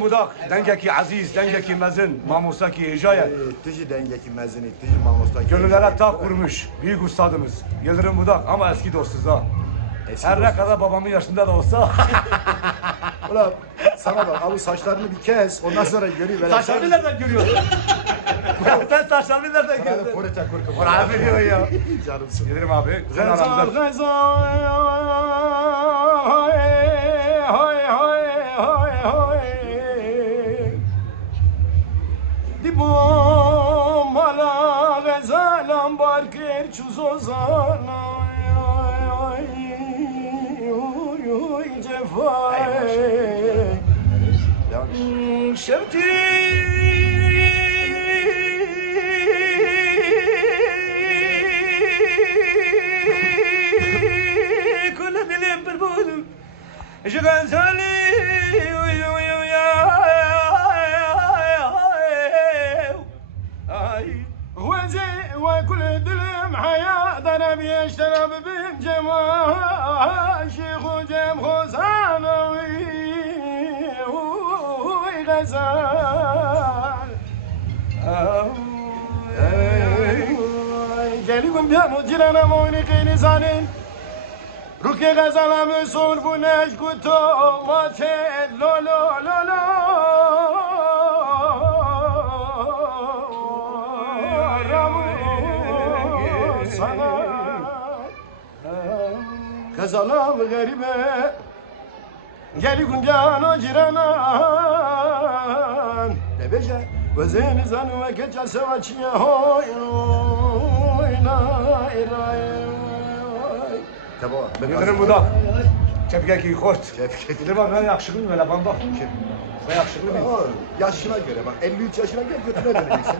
Budak, dengeki aziz, dengeki mezin, mamustaki hicayet. Tücü dengeki mezini, tücü mamustaki. Gönüllere tak vurmuş, büyük ustadımız. Yıldırım Budak ama eski dostuz ha. Eski Her ne dostuz. kadar babamın yaşında da olsa. Ulan sana bak abi saçlarını bir kes ondan sonra göreyim. Saçlarını nereden görüyorsun? Sen saçlarını nereden görüyorsun? Korete korku. Bana biliyor ya. Canımsın. Yıldırım abi, sen Gazal aramızda. gazal hay hay hay hay Dibo mala gazalam barker çuzozana cefay şevti İşte gazali وكل دلم حياة ضرب يشترب بجمال شيخ جيب خزانوي وغزال جالكم بيانو جيرانا مونيكي نزانين روكي غزالة مسور بوناش كتو ماتي لو لو لو لو Gazalam garibe Geli gündano ciranan Debece Vezeni zanu ve keçer sevaçiye Hoy Hoy Lay Lay Tamam. Yıldırım Budak. Çepkeki kort. Çepkeki. Yıldırım abi ben yakışıklı mıyım öyle bamba? Ben yakışıklı mıyım? Yaşına göre bak 53 yaşına gel götüne vereceksin.